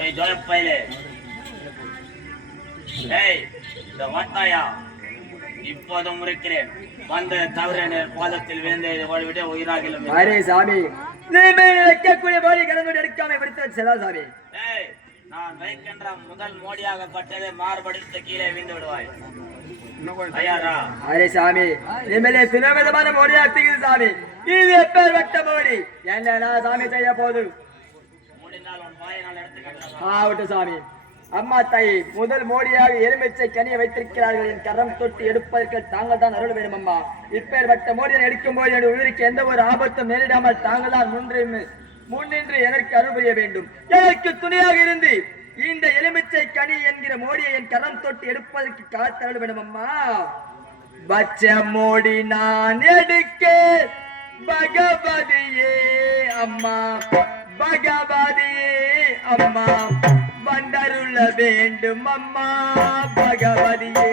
ஏய் ஜோயப்பையிலே ஏய் இந்த வாட்டாயா? இப்போது முறைக்கிறேன். வந்த தவிர பாதத்தில் விழுந்து ஓடிவிட்டு உயிராகிலும் அரே சாமி. வைக்கக்கூடிய போலி கடந்து எடுக்காம விடுத்து செல்லா சாமி. நான் வைக்கின்ற முதல் மோடியாக பட்டதை மாறுபடுத்த கீழே வீழ்ந்து விடுவாய். அரே சாமி. இனிமேலே மோடி ஆக்டிங்குது சாமி. இது எப்பேர் வட்ட மோடி? என்னடா சாமி செய்ய போது முடிந்தால் சாமி. அம்மா தாய் முதல் மோடியாக எலுமிச்சை கனியை வைத்திருக்கிறார்கள். என் கரம் தொட்டு எடுப்பதற்கு தாங்கள் தான் அருள் வேணும் அம்மா. இப்பேர் வட்ட மோடியை எடுக்கும் போது என் உயிருக்கு எந்த ஒரு ஆபத்தும் நேரிடாமல் தாங்கள் தான் முன்று முன்னின்று எனக்கு அருள் புரிய வேண்டும். எனக்கு துணையாக இருந்து இந்த எலுமிச்சை கனி என்கிற மோடியை என் கரம் தொட்டு எடுப்பதற்கு காத்தருள் வேணும் அம்மா. வச்ச மோடி நான் எடுக்க பகவதியே அம்மா. பகவதி அம்மா வந்தருள வேண்டும் அம்மா பகவதியே.